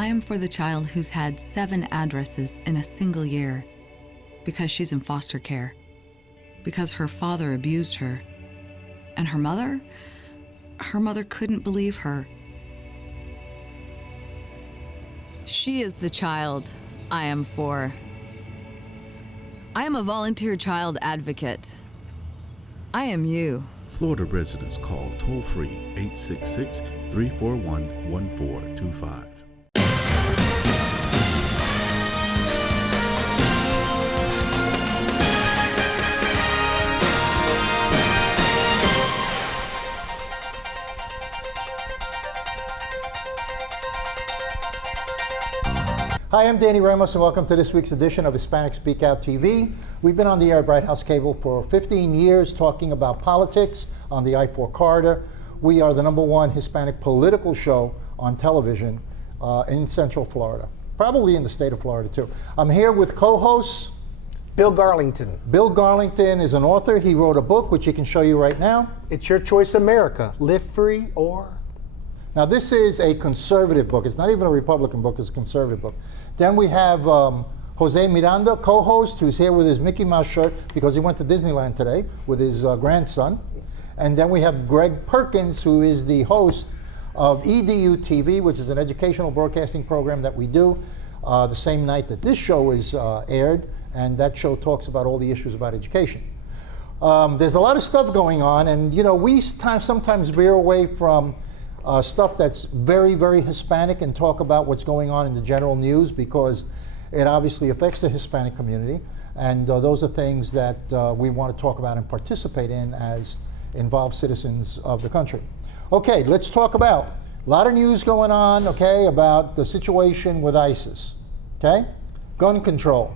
I am for the child who's had 7 addresses in a single year because she's in foster care, because her father abused her, and her mother couldn't believe her. She is the child I am for. I am a volunteer child advocate. I am you. Florida residents call toll-free 866-341-1425. Hi, I'm Danny Ramos, and welcome to this week's edition of Hispanic Speak Out TV. We've been on the air at Bright House Cable for 15 years talking about politics on the I-4 corridor. We are the #1 Hispanic political show on television in Central Florida, probably in the state of Florida too. I'm here with co-hosts. Bill Garlington. Bill Garlington is an author. He wrote a book, which he can show you right now. It's Your Choice America, Live Free or... Now this is a conservative book. It's not even a Republican book, it's a conservative book. Then we have Jose Miranda, co-host, who's here with his Mickey Mouse shirt because he went to Disneyland today with his grandson. And then we have Greg Perkins, who is the host of EDU TV, which is an educational broadcasting program that we do the same night that this show is aired. And that show talks about all the issues about education. There's a lot of stuff going on, and you know, we sometimes veer away from stuff that's very, very Hispanic and talk about what's going on in the general news because it obviously affects the Hispanic community, and those are things that we want to talk about and participate in as involved citizens of the country. Okay, let's talk about a lot of news going on, okay, about the situation with ISIS, okay? Gun control,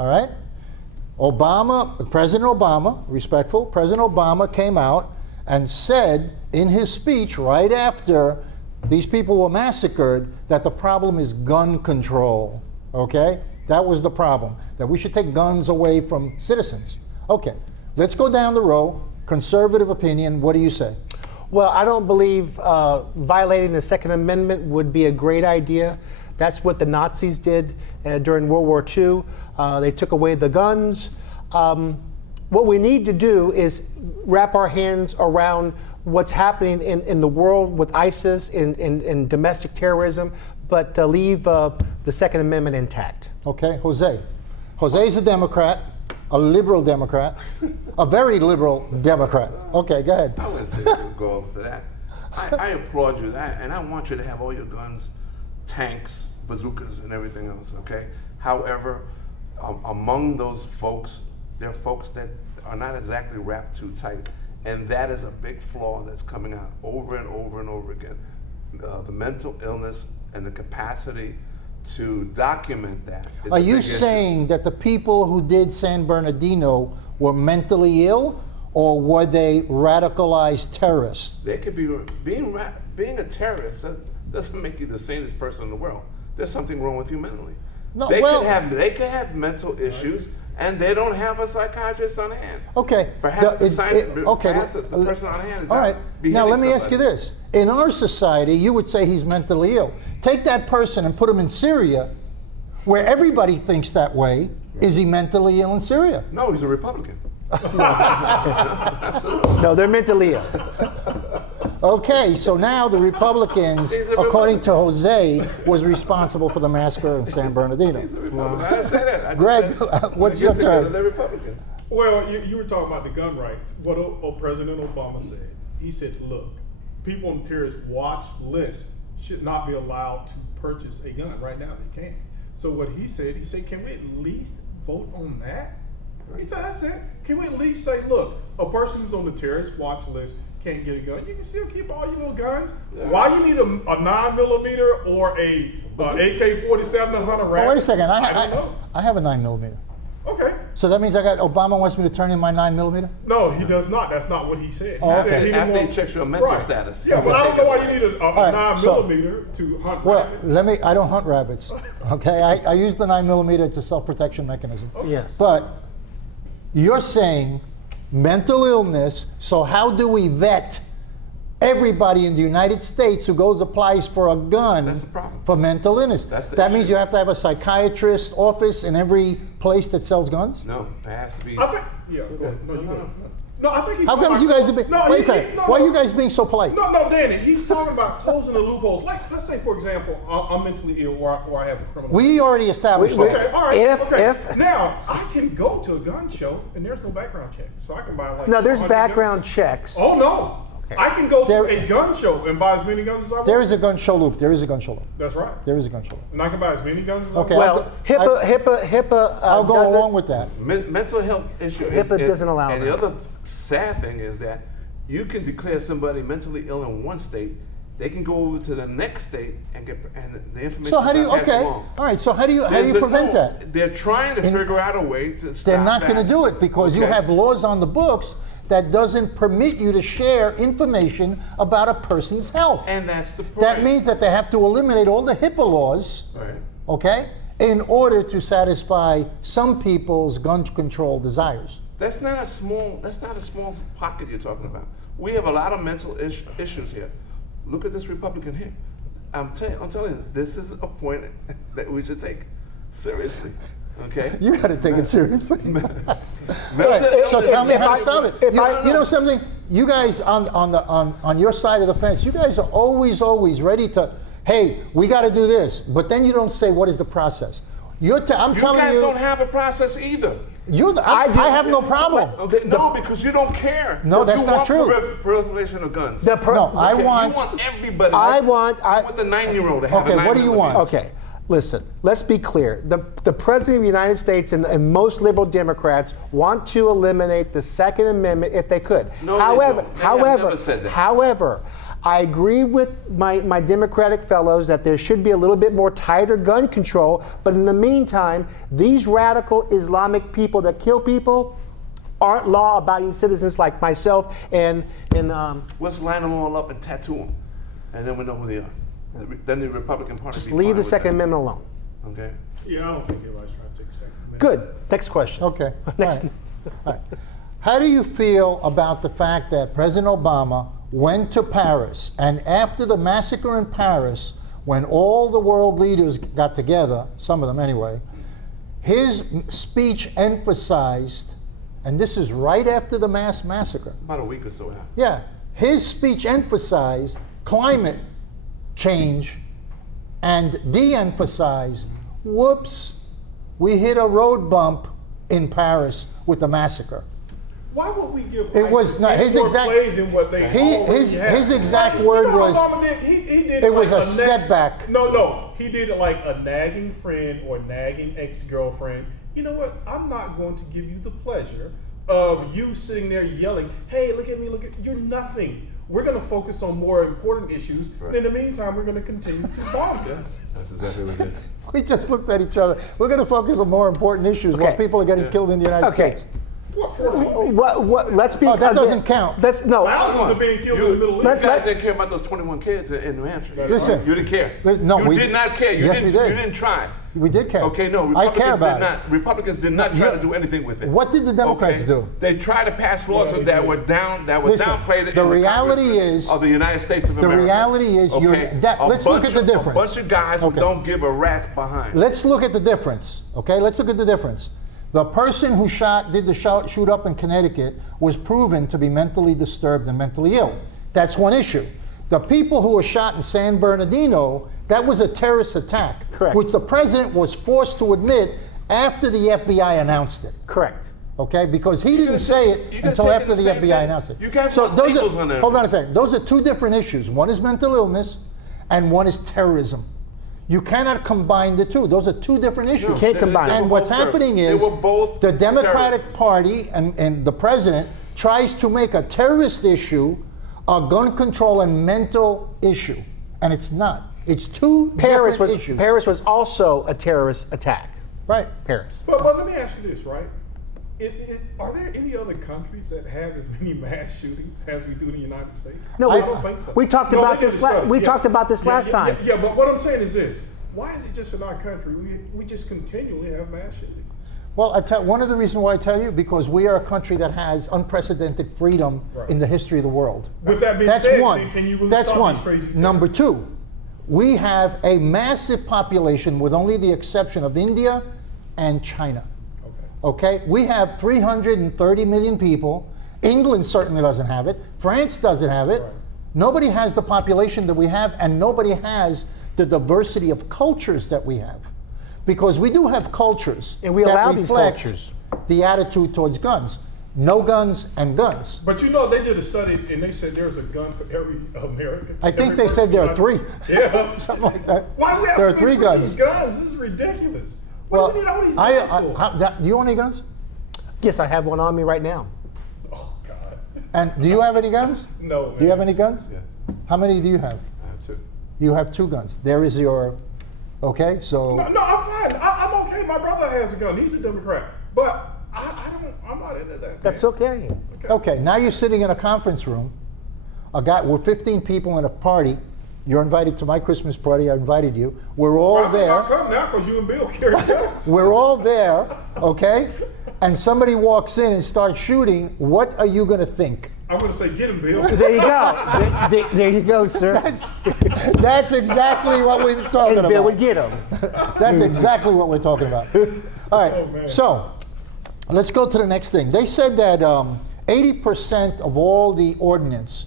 all right? President Obama, respectful, President Obama came out and said in his speech right after these people were massacred that the problem is gun control, okay? That was the problem, that we should take guns away from citizens. Okay, let's go down the row. Conservative opinion, what do you say? Well, I don't believe violating the Second Amendment would be a great idea. That's what the Nazis did during World War II. They took away the guns. What we need to do is wrap our hands around what's happening in the world with ISIS, in domestic terrorism, but leave the Second Amendment intact. Okay, Jose. Jose's a Democrat, a liberal Democrat, a very liberal Democrat. Okay, go ahead. I wouldn't say it would go to that. I applaud you that, and I want you to have all your guns, tanks, bazookas, and everything else, okay? However, among those folks, there are folks that are not exactly wrapped too tight. And that is a big flaw that's coming out over and over and over again. The mental illness and the capacity to document that. Are you saying that the people who did San Bernardino were mentally ill, or were they radicalized terrorists? They could be, being a terrorist doesn't make you the sanest person in the world. There's something wrong with you mentally. No, they could have mental issues, and they don't have a psychiatrist on hand. Okay. Perhaps the person on hand is all right. Now let me ask you this. In our society, you would say he's mentally ill. Take that person and put him in Syria, where everybody thinks that way. Is he mentally ill in Syria? No, he's a Republican. No, they're mentally ill. Okay, so now the Republicans, according to Jose, was responsible for the massacre in San Bernardino. I didn't say that. Greg, what's your turn? They're Republicans. Well, you were talking about the gun rights. What President Obama said, he said, look, people on the terrorist watch list should not be allowed to purchase a gun. Right now they can. So what he said, can we at least vote on that? He said, that's it. Can we at least say, look, a person who's on the terrorist watch list can't get a gun. You can still keep all your little guns. Yeah. Why you need a 9mm or a AK-47 and Hunter Rabbit? Wait a second. I have a 9mm. Okay. So that means Obama wants me to turn in my 9mm? No, he does not. That's not what he said. Oh, he said after he checks your mental status. Yeah, but I don't know why you need a 9mm to hunt rabbits. Well, I don't hunt rabbits. Okay, I use the 9mm. It's a self-protection mechanism. Okay. Yes. But you're saying mental illness, so how do we vet everybody in the United States who applies for a gun That's the problem. for mental illness. That's the That means issue. you have to have a psychiatrist office in every place that sells guns? No, it has to be. I think, yeah, go ahead. No, you go. No, I think he's How talking come you about- guys are being, No, wait a he- second, no, why no. are you guys being so polite? No, Danny, he's talking about closing the loopholes. Like, let's say, for example, I'm mentally ill or I have a criminal. We already established We- that. Okay, all right. If- okay. if- Now, I can go to a gun show and there's no background check. So I can buy like. No, there's 100 background guns. checks. Oh, no. Okay. I can go There- to a gun show and buy as many guns as I want. There is a gun show loop. There is a gun show loop. That's right. There is a gun show loop. And I can buy as many guns as Okay, I want. Well, HIPAA I'll go doesn't- along with that. Mental health issue. HIPAA doesn't allow and that. the other sad thing is that you can declare somebody mentally ill in one state. They can go over to the next state and get the information. So how do you, not passed okay, along. all right, so how do you prevent that? They're trying to figure out a way to stop They're not going to that. do it because you Okay. have laws on the books that doesn't permit you to share information about a person's health. And that's the point. That means that they have to eliminate all the HIPAA laws, Right. okay, in order to satisfy some people's gun control desires. That's not a small pocket you're talking about. We have a lot of mental issues here. Look at this Republican here. I'm telling you, this is a point that we should take seriously. Okay. You got to take it seriously. Mental Right, so illness- tell me if how I- to solve it. if You, I- you know something? You guys on your side of the fence, you guys are always ready to, hey, we got to do this, but then you don't say what is the process. I'm You telling guys you, don't have a process either. I have no problem. Okay, no, because you don't care. No, that's you not want true. Proliferation of guns. No, I Okay, want. You want everybody. I you want- want the 9-year-old to have Okay, a what do you 9-year-old. want? Okay, listen, let's be clear. The President of the United States and most liberal Democrats want to eliminate the Second Amendment if they could. No, they however, don't. They have never said that. however, I agree with my Democratic fellows that there should be a little bit more tighter gun control, but in the meantime, these radical Islamic people that kill people aren't law-abiding citizens like myself and Let's line them all up and tattoo them, and then we know who they are. Then the Republican Party. just be leave fine the with Second that. amendment alone. Okay. Yeah, I don't think anybody's trying to take a second. Good. Next question. Okay. Next. All right. All right. How do you feel about the fact that President Obama went to Paris, and after the massacre in Paris, when all the world leaders got together, some of them anyway, his speech emphasized, and this is right after the mass massacre, About a week or so after. yeah, his speech emphasized climate change and de-emphasized, whoops, we hit a road bump in Paris with the massacre. Why would we give It was ISIS not any his more exact- play than what they He- already his- had? his exact Like, word you know was, what Obama did? He did it was like a setback. No, he did it like a nagging friend or nagging ex-girlfriend. You know what? I'm not going to give you the pleasure of you sitting there yelling, "Hey, look at me! Look at you're nothing." We're going to focus on more important issues. Right. In the meantime, we're going to continue to bomb them. That's exactly what it is. We just looked at each other. We're going to focus on more important issues while Okay. people are getting killed in the United Okay. States. What 14 What? Let's be. Oh, that again, doesn't count. Let's no. thousands are being killed in the Middle You East? guys didn't care about those 21 kids in New Hampshire. Listen. You didn't care. No, you we- did not care. You yes, didn't, we did. You didn't try. We did care. Okay, no. I Republicans care about did not. Republicans did not try to do anything with it. What did the Democrats do? They tried to pass laws Yeah, they that did. were Listen, downplayed. the in reality Congress is- of the United States of the America. reality is you're- let's look at the difference. A bunch of guys Okay. who don't give a rat's behind. Let's look at the difference, okay? Let's look at the difference. The person who did the shoot up in Connecticut was proven to be mentally disturbed and mentally ill. That's one issue. The people who were shot in San Bernardino, that was a terrorist attack, Correct. which the president was forced to admit after the FBI announced it. Correct. Okay, because he didn't say it you gotta until take after it the the same FBI thing. announced it. You guys so want those labels are, on hold on a everything. second. Those are two different issues. One is mental illness, and one is terrorism. You cannot combine the two. Those are two different issues. No, can't combine they And were what's both happening terrorists. is They were both the Democratic terrorists. Party and the president tries to make a terrorist issue a gun control and mental issue, and it's not. It's two Paris different was issues. Paris was also a terrorist attack. Right. Paris. But let me ask you this, right? Are there any other countries that have as many mass shootings as we do in the United States? No, I we- don't think so. we talked No, about they this did la- study. we talked about this last time. Yeah, but what I'm saying is this: why is it just in our country we just continually have mass shootings? Well, one of the reasons why I tell you, because we are a country that has unprecedented freedom in the history of the world. With that being That's said, one. can you really That's stop one. these crazy terrorists? Number two, we have a massive population with only the exception of India and China. Okay? We have 330 million people. England certainly doesn't have it. France doesn't have it. Right. Nobody has the population that we have, and nobody has the diversity of cultures that we have. Because we do have cultures And we that allow these reflect cultures. the attitude towards guns. No guns and guns. But you know, they did a study and they said there's a gun for every American. I think Every they said there are person. 3. Yeah. Something like that. Why do we have There are so 3 many guns. guns? This is ridiculous. What do we need all these guns for? Do you own any guns? Yes, I have one on me right now. Oh, God. And do you have any guns? No, man. Do you have any guns? Yes, How many do you have? I have to. You have 2 guns. There is your, okay, so. No, I'm fine. I'm okay. My brother has a gun. He's a Democrat. But I'm not into that. That's man. okay. Okay, now you're sitting in a conference room. We're 15 people in a party. You're invited to my Christmas party. I invited you. We're all I'll there. come now because you and Bill carry guns. We're all there, okay? And somebody walks in and starts shooting. What are you going to think? I'm going to say, get him, Bill. There you go. There you go, sir. That's exactly what we're talking And Bill about. would get him. That's exactly what we're talking about. All right, Oh, man. so let's go to the next thing. They said that 80% of all the ordnance,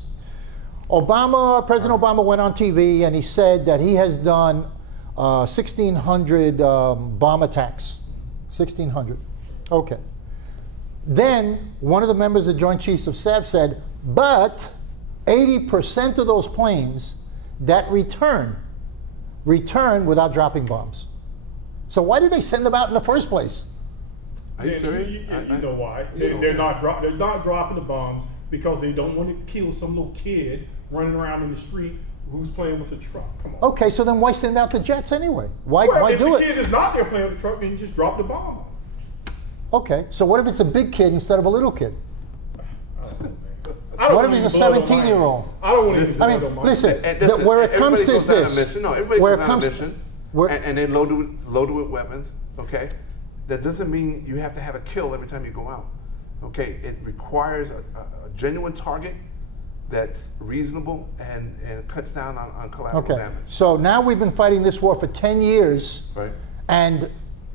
President Obama went on TV and he said that he has done 1,600 bomb attacks. 1,600. Okay. Then one of the members of the Joint Chiefs of Staff said, but 80% of those planes that return without dropping bombs. So why did they send them out in the first place? Are you Yeah, serious? you know why? You know They're why. not dropping the bombs because they don't want to kill some little kid running around in the street who's playing with a truck. Come on. Okay, so then why send out the jets anyway? Why Well, if do the it? kid is not there playing with the truck, then you just drop the bomb on him. Okay, so what if it's a big kid instead of a little kid? I don't What if want he's any a blood on my 17-year-old? hands. I don't want any I blood mean, on my listen, hands. And where it comes to everybody is goes on a this. mission. No, everybody Where goes it on a comes- mission, where- and they're loaded with weapons. Okay, that doesn't mean you have to have a kill every time you go out. Okay, it requires a genuine target that's reasonable and cuts down on collateral Okay, damage. so now we've been fighting this war for 10 years, Right? and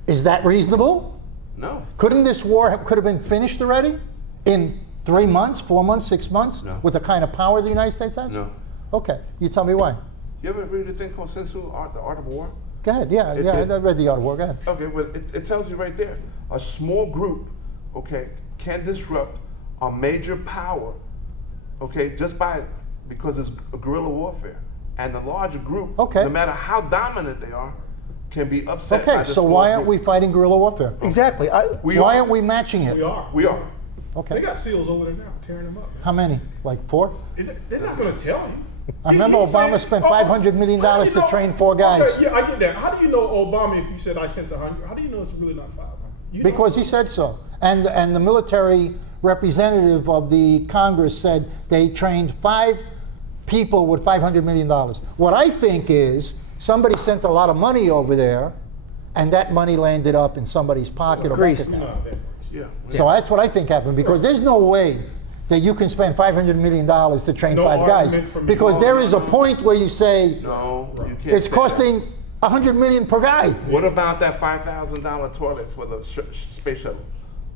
is that reasonable? No. Couldn't this war could have been finished already in 3 months, 4 months, 6 months, No. with the kind of power the United States has? No. Okay, you tell me why. You ever read a thing called Sun Tzu, The Art of War? Go ahead, yeah, I read The Art of War, go ahead. Okay, well, it tells you right there. A small group, okay, can disrupt a major power, okay, because it's a guerrilla warfare. And the larger group, Okay. no matter how dominant they are, can be upset by Okay, the so small why aren't group. we fighting guerrilla warfare? Exactly. Why aren't we matching it? We are. We are. Okay. They got SEALs over there now, tearing them up. How many? Like 4? They're not going to tell you. I remember Obama spent $500 million how do you to know- train 4 guys. Okay, yeah, I get that. How do you know Obama if you said I sent 100? How do you know it's really not 500? You Because know? he said so. And the military representative of the Congress said they trained 5 people with $500 million. What I think is somebody sent a lot of money over there, and that money landed up in somebody's pocket or bank Greased. account. No, that works. Yeah. So that's what I think happened, because there's no way that you can spend $500 million to train No 5 guys. argument from me. Because there is a point where you say No, you can't. it's say costing $100 million per guy. that. What about that $5,000 toilet for the space shuttle?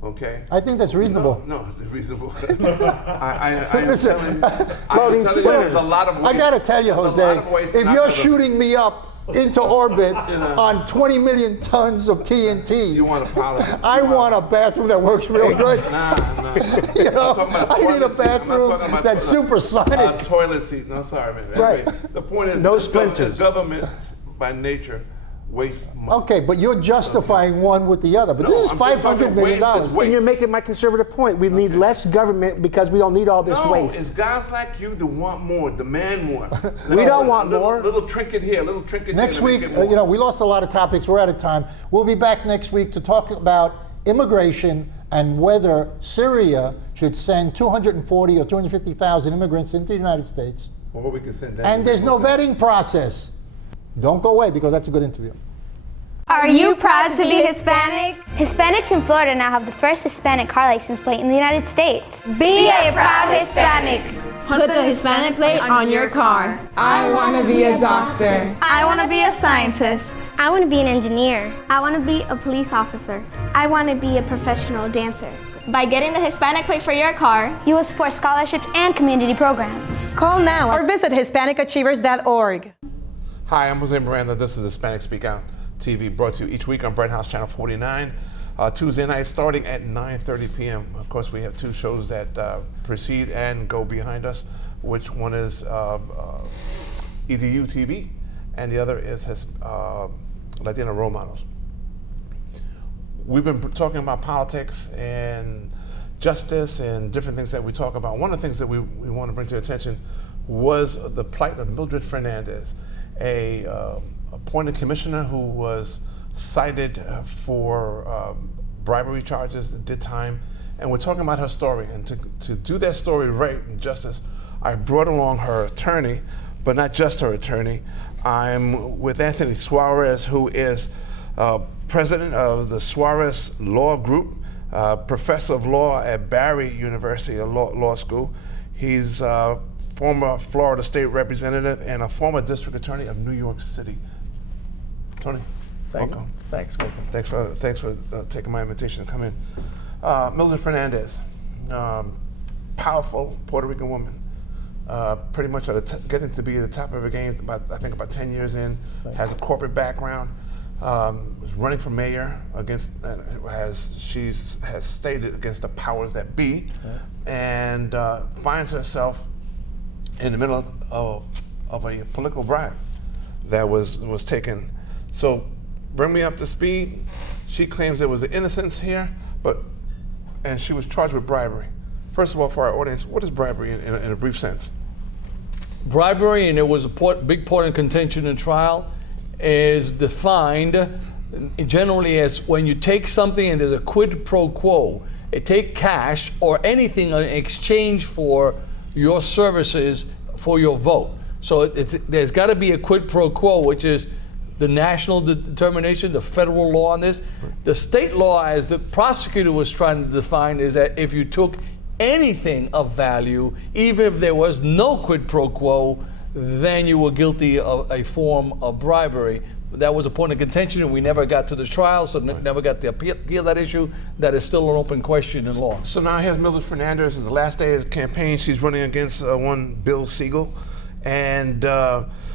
Okay. I think that's reasonable. No, it's reasonable. I am Listen, telling, floating I'm telling you, there's a lot of ways. I gotta tell you, there's a lot Jose, of ways to if not you're have a- shooting me up into orbit on 20 million tons of TNT, you want a policy. I want a bathroom that works real good. Nah. You know, I'm talking about I need a toilet seat. I'm not bathroom talking about that's toilet- supersonic. toilet seat. No, sorry, man. Right. The point is, No the splinters. Government, by nature, wastes money. Okay, but you're justifying one with the other. But No, this is I'm just talking $500 million. waste is waste. And you're making my conservative point. We need less government because we don't need all this No, waste. it's guys like you that want more, demand more. We don't want more. Little trinket here, little trinket Next there. to week, make it more. you know, we lost a lot of topics. We're out of time. We'll be back next week to talk about immigration and whether Syria should send 240 or 250,000 immigrants into the United States. Or we can send that. And there's no vetting process. Don't go away, because that's a good interview. Are you proud to be Hispanic? Hispanics in Florida now have the first Hispanic car license plate in the United States. Be a proud Hispanic. Put the Hispanic plate on your car. I want to be a doctor. I want to be a scientist. I want to be an engineer. I want to be a police officer. I want to be a professional dancer. By getting the Hispanic plate for your car, you will support scholarships and community programs. Call now or visit HispanicAchievers.org. Hi, I'm Jose Miranda. This is Hispanic Speak Out TV, brought to you each week on Bread House Channel 49. Tuesday night starting at 9:30 p.m. Of course, we have two shows that precede and go behind us, which one is EDU TV, and the other is Latino Role Models. We've been talking about politics and justice and different things that we talk about. One of the things that we want to bring to your attention was the plight of Mildred Fernandez, a appointed commissioner who was cited for bribery charges, did time, and we're talking about her story. And to do that story right and justice, I brought along her attorney, but not just her attorney. I'm with Anthony Suarez, who is president of the Suarez Law Group, professor of law at Barry University Law School. He's former Florida State Representative and a former District Attorney of New York City. Tony, welcome. Thanks. Thanks for taking my invitation to come in. Mildred Fernandez, powerful Puerto Rican woman, pretty much getting to be at the top of her game. I think about 10 years in, has a corporate background. Was running for mayor against, has stated against the powers that be, and finds herself in the middle of a political bribe that was taken. So, bring me up to speed. She claims there was an innocence here, and she was charged with bribery. First of all, for our audience, what is bribery in a brief sense? Bribery, and it was a big point of contention in trial, is defined generally as when you take something and there's a quid pro quo. It take cash or anything in exchange for your services for your vote. So there's got to be a quid pro quo, which is the national determination, the federal law on this. The state law, as the prosecutor was trying to define, is that if you took anything of value, even if there was no quid pro quo, then you were guilty of a form of bribery. That was a point of contention, and we never got to the trial, so never got to appeal that issue. That is still an open question in law. So now here's Mildred Fernandez. It's the last day of the campaign. She's running against one Bill Siegel, and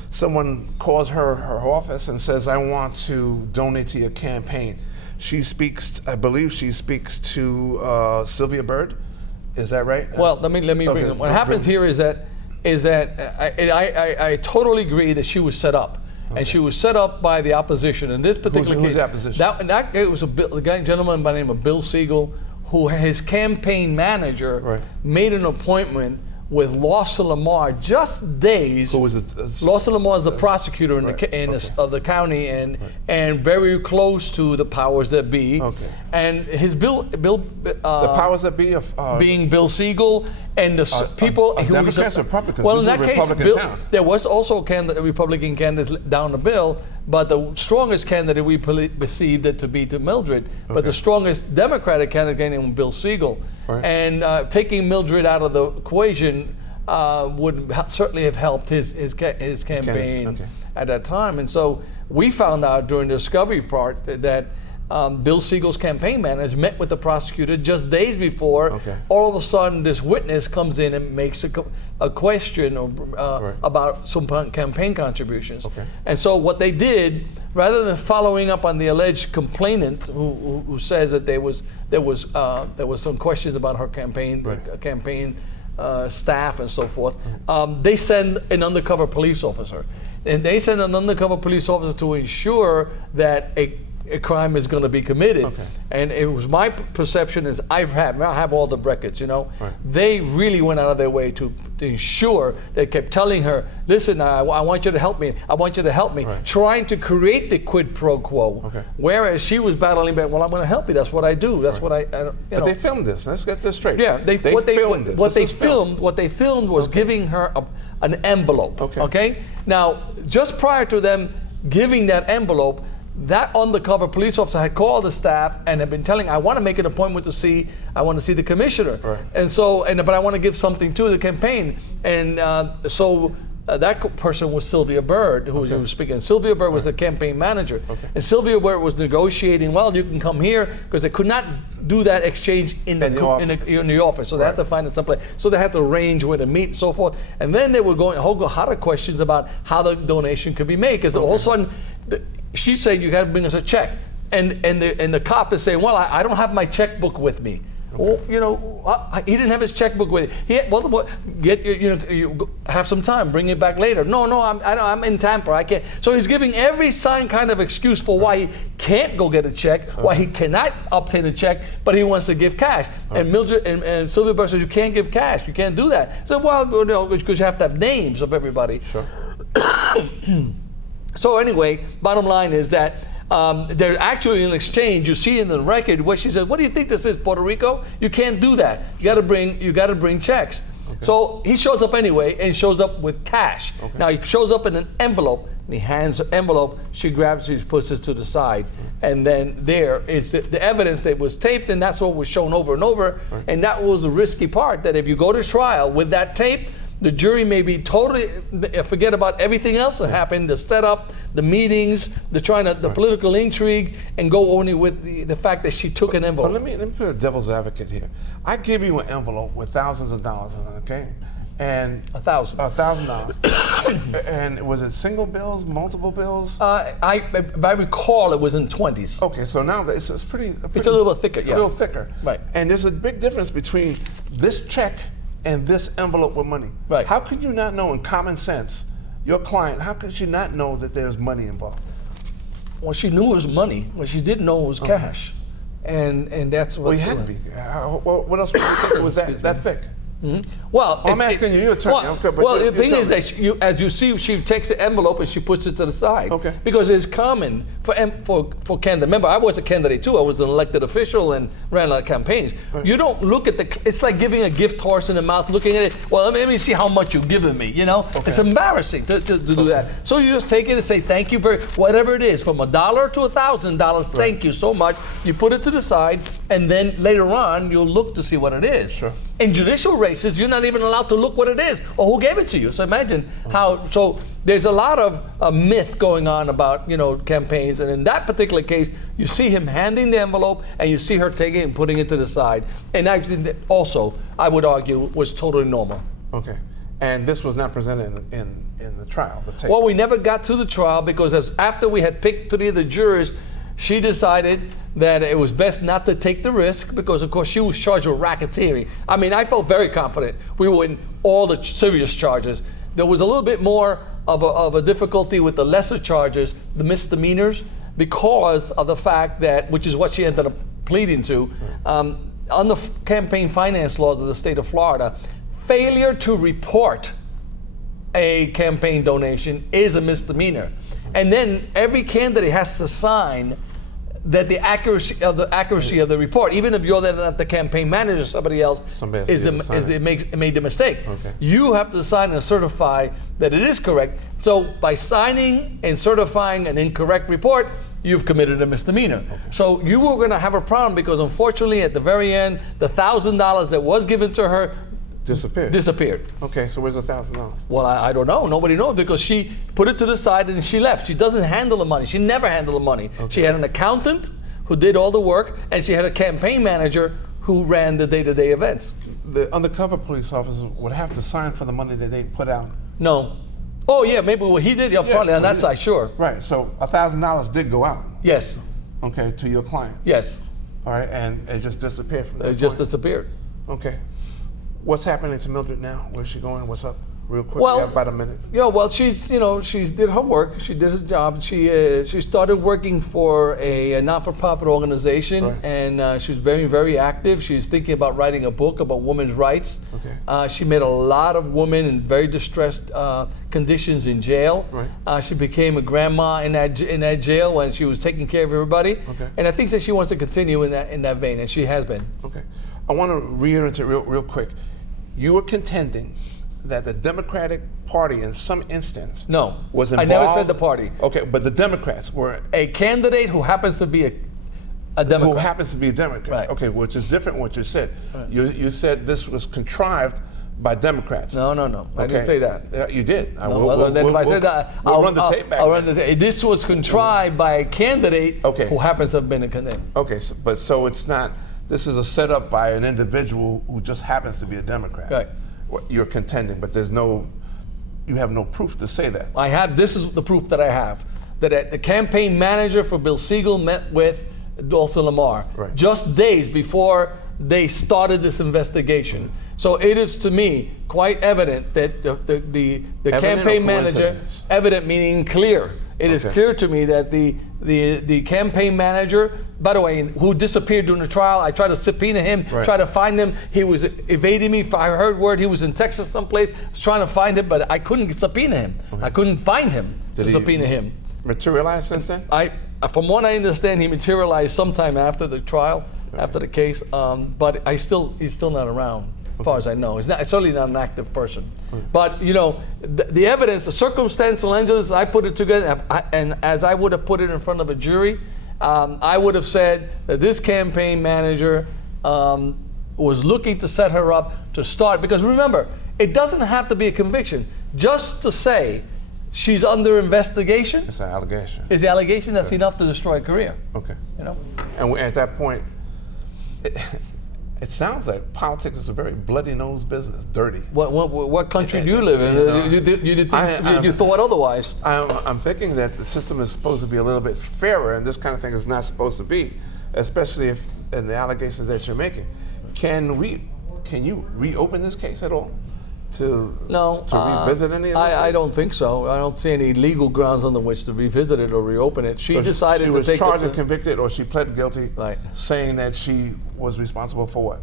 someone calls her office and says, "I want to donate to your campaign." She speaks, I believe, to Sylvia Bird. Is that right? Well, let me bring it. What happens here is that I totally agree that she was set up. Okay. And she was set up by the opposition. In this particular case, who's the opposition? It was a gentleman by the name of Bill Siegel, who his campaign manager made an appointment with Lawson Lamar just days. Who was it? Lawson Lamar is the prosecutor of the county and very close to the powers that be. Okay. And his Bill the powers that be of being Bill Siegel and the people who Democrats or Republicans. Well, in that case, there was also a Republican candidate down the bill, but the strongest candidate we perceived it to be to Mildred, but the strongest Democratic candidate named Bill Siegel. Right. And taking Mildred out of the equation would certainly have helped his campaign at that time. And so we found out during the discovery part that Bill Siegel's campaign manager met with the prosecutor just days before. Okay. All of a sudden, this witness comes in and makes a question about some campaign contributions. Okay. And so what they did, rather than following up on the alleged complainant who says that there was some questions about her campaign staff and so forth, they send an undercover police officer. And they send an undercover police officer to ensure that a crime is going to be committed. Okay. And it was my perception is I have all the records, They really went out of their way to ensure, they kept telling her, listen, I want you to help me. I want you to help me. Right. Trying to create the quid pro quo. Okay. Whereas she was battling back, well, I'm going to help you. That's what I do. That's what I But they filmed this. Let's get this straight. Yeah. What they filmed was giving her an envelope. Okay. Now, just prior to them giving that envelope, that undercover police officer had called the staff and had been telling, I want to make an appointment I want to see the commissioner. Right. And so, but I want to give something to the campaign. And that person was Sylvia Bird, who was speaking. Sylvia Bird was the campaign manager. Okay. And Sylvia Bird was negotiating, well, you can come here, because they could not do that exchange in the office. So they had to find it someplace. So they had to arrange where to meet and so forth. And then they were going a whole lot of questions about how the donation could be made, because all of a sudden, she said, you got to bring us a check. And the cop is saying, well, I don't have my checkbook with me. Okay. Well, he didn't have his checkbook with him. You have some time, bring it back later. No, I'm in Tampa, I can't. So he's giving every kind of excuse for why he can't go get a check, why he cannot obtain a check, but he wants to give cash. And Mildred and Sylvia Bird says, you can't give cash, you can't do that. So, well, because you have to have names of everybody. Sure. So anyway, bottom line is that they're actually in exchange. You see in the record where she says, "What do you think this is, Puerto Rico? You can't do that. You got to bring checks." Okay. So he shows up anyway, and shows up with cash. Okay. Now he shows up in an envelope, and he hands the envelope. She grabs it, puts it to the side, and then there is the evidence that was taped, and that's what was shown over and over. Right. And that was the risky part. That if you go to trial with that tape, the jury may be totally forget about everything else that happened, the setup, the meetings, the political intrigue, and go only with the fact that she took an envelope. But let me put a devil's advocate here. I give you an envelope with thousands of dollars in it, okay? And $1,000. And was it single bills, multiple bills? If I recall, it was in 20s. Okay, so now it's pretty. It's a little bit thicker, yeah. A little thicker. Right. And there's a big difference between this check and this envelope with money. Right. How could you not know in common sense, your client, how could she not know that there's money involved? Well, she knew it was money. What she didn't know it was cash. And that's what... Well, you had to be. What else would you think it was that thick? Mm-hmm. Well, I'm asking you, you're attorney. The thing is that as you see, she takes the envelope and she puts it to the side. Okay. Because it's common for candidate. Remember, I was a candidate too. I was an elected official and ran a lot of campaigns. Right. You don't look at it's like giving a gift horse in the mouth, looking at it. Well, let me see how much you've given me. Okay. It's embarrassing to do that. So you just take it and say thank you for whatever it is, from $1 to $1,000. Thank you so much. You put it to the side, and then later on you'll look to see what it is. Sure. In judicial races, you're not even allowed to look what it is or who gave it to you. So imagine how. So there's a lot of myth going on about campaigns, and in that particular case, you see him handing the envelope, and you see her taking it and putting it to the side. And actually, also, I would argue, was totally normal. Okay, and this was not presented in the trial. The tape. Well, we never got to the trial because after we had picked 3 of the jurors, she decided that it was best not to take the risk because, of course, she was charged with racketeering. I mean, I felt very confident we were in all the serious charges. There was a little bit more of a difficulty with the lesser charges, the misdemeanors, because of the fact that, which is what she ended up pleading to, on the campaign finance laws of the state of Florida, failure to report a campaign donation is a misdemeanor. And then every candidate has to sign that the accuracy of the report, even if you're not the campaign manager, somebody else made the mistake. Okay. You have to sign and certify that it is correct. So by signing and certifying an incorrect report, you've committed a misdemeanor. Okay. So you were going to have a problem because, unfortunately, at the very end, the $1,000 that was given to her disappeared. Okay, so where's the $1,000? Well, I don't know. Nobody knows because she put it to the side and she left. She doesn't handle the money. She never handled the money. Okay. She had an accountant who did all the work, and she had a campaign manager who ran the day-to-day events. The undercover police officer would have to sign for the money that they put out. No. Oh yeah, maybe he did. Yeah, probably on that side, sure. Right. So $1,000 did go out. Yes. Okay, to your client. Yes. All right, and it just disappeared from that point. It just disappeared. Okay. What's happening to Mildred now? Where's she going? What's up? Real quick, well, we have about a minute. Yeah, well, she did her work. She did her job. She started working for a not-for-profit organization, right. And she's very, very active. She's thinking about writing a book about women's rights. Okay. She met a lot of women in very distressed conditions in jail. Right. She became a grandma in that jail when she was taking care of everybody. Okay. And I think that she wants to continue in that vein, and she has been. Okay. I want to reiterate real quick. You were contending that the Democratic Party, in some instance, No, was I involved? never said the party. Okay, but the Democrats were A candidate who happens to be a Democrat. who happens to be a Democrat. Right. Okay, which is different what you said. Right. You said this was contrived by Democrats. No. I didn't say that. You did. Then if I said that, We'll run the tape back. I'll run the tape. This was contrived by a candidate who happens to have been a candidate. Okay, so it's not. This is a setup by an individual who just happens to be a Democrat. Right. You're contending, but you have no proof to say that. This is the proof that I have, that the campaign manager for Bill Siegel met with Dulce Lamar just days before they started this investigation. So it is, to me, quite evident that the campaign manager, evident meaning clear. It is clear to me that the campaign manager, by the way, who disappeared during the trial, I tried to subpoena him, try to find him. He was evading me. I heard word he was in Texas someplace. I was trying to find him, but I couldn't subpoena him. I couldn't find him to subpoena him. Materialize since then? From what I understand, he materialized sometime after the trial, after the case. But he's still not around, as far as I know. He's certainly not an active person. But the evidence, the circumstantial evidence, I put it together, and as I would have put it in front of a jury, I would have said that this campaign manager was looking to set her up to start. Because remember, it doesn't have to be a conviction. Just to say she's under investigation. It's an allegation. Is the allegation that's enough to destroy a career? Okay. And at that point, it sounds like politics is a very bloody-nosed business, dirty. What country do you live in? You thought otherwise. I'm thinking that the system is supposed to be a little bit fairer, and this kind of thing is not supposed to be, especially if in the allegations that you're making. Can you reopen this case at all? To revisit any of this? I don't think so. I don't see any legal grounds on which to revisit it or reopen it. She decided to take. She was charged and convicted, or she pled guilty, saying that she was responsible for what?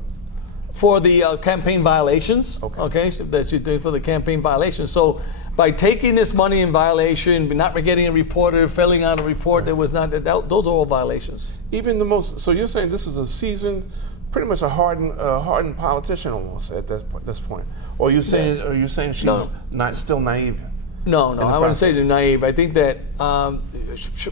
For the campaign violations. Okay, that she did for the campaign violations. So by taking this money in violation, not getting a reporter, filling out a report that was not. Those are all violations. Even the most. So you're saying this is a seasoned, pretty much a hardened politician almost at this point. Or are you saying she's still naive? No, I wouldn't say they're naive. I think that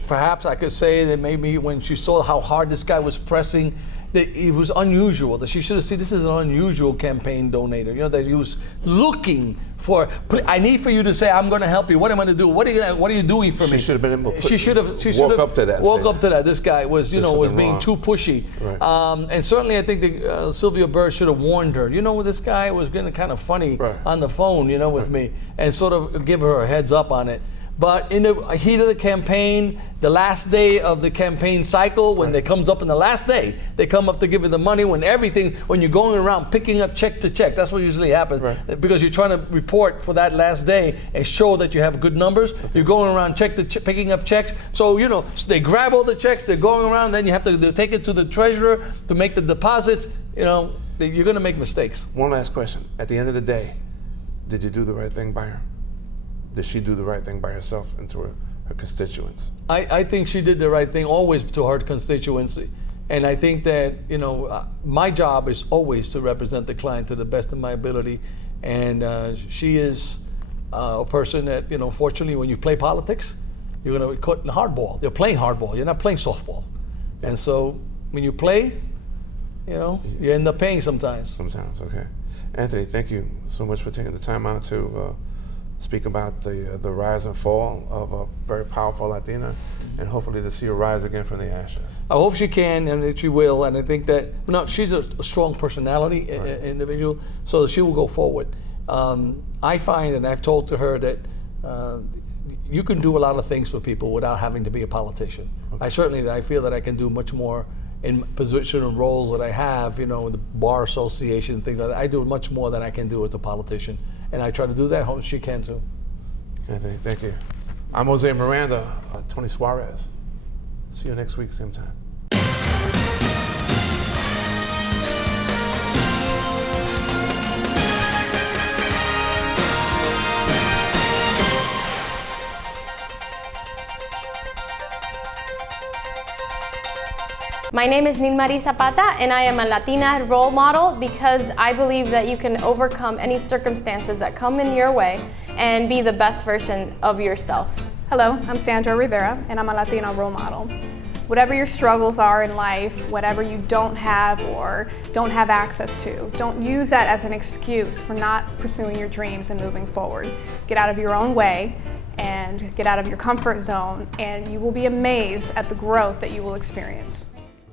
perhaps I could say that maybe when she saw how hard this guy was pressing, that it was unusual, that she should have seen this is an unusual campaign donator. That he was looking for. I need for you to say, I'm going to help you. What am I going to do? What are you doing for me? She should have been able to walk up to that. Walk up to that. This guy was, was being too pushy. Right. And certainly, I think that Sylvia Bird should have warned her. This guy was getting kind of funny on the phone, with me, and sort of give her a heads up on it. But in the heat of the campaign, the last day of the campaign cycle, when it comes up in the last day, they come up to give you the money when you're going around picking up check to check. That's what usually happens because you're trying to report for that last day and show that you have good numbers. You're going around picking up checks. So, they grab all the checks, they're going around, then you have to take it to the treasurer to make the deposits. You're going to make mistakes. One last question. At the end of the day, did you do the right thing by her? Did she do the right thing by herself and to her constituents? I think she did the right thing always to her constituency. And I think that, my job is always to represent the client to the best of my ability. And she is a person that, fortunately, when you play politics, you're going to be caught in hardball. You're playing hardball. You're not playing softball. And so when you play, you end up paying sometimes. Sometimes, okay. Anthony, thank you so much for taking the time out to speak about the rise and fall of a very powerful Latina, and hopefully to see her rise again from the ashes. I hope she can, and that she will. And I think that she's a strong personality individual, so she will go forward. I find, and I've told to her that you can do a lot of things for people without having to be a politician. Okay. I feel that I can do much more in position and roles that I have, with the bar association, things like that. I do much more than I can do as a politician. And I try to do that. Hope she can too. Anthony, thank you. I'm Jose Miranda, Tony Suarez. See you next week, same time. My name is Nilmarie Zapata, and I am a Latina role model because I believe that you can overcome any circumstances that come in your way and be the best version of yourself. Hello, I'm Sandra Rivera, and I'm a Latina role model. Whatever your struggles are in life, whatever you don't have or don't have access to, don't use that as an excuse for not pursuing your dreams and moving forward. Get out of your own way and get out of your comfort zone, and you will be amazed at the growth that you will experience.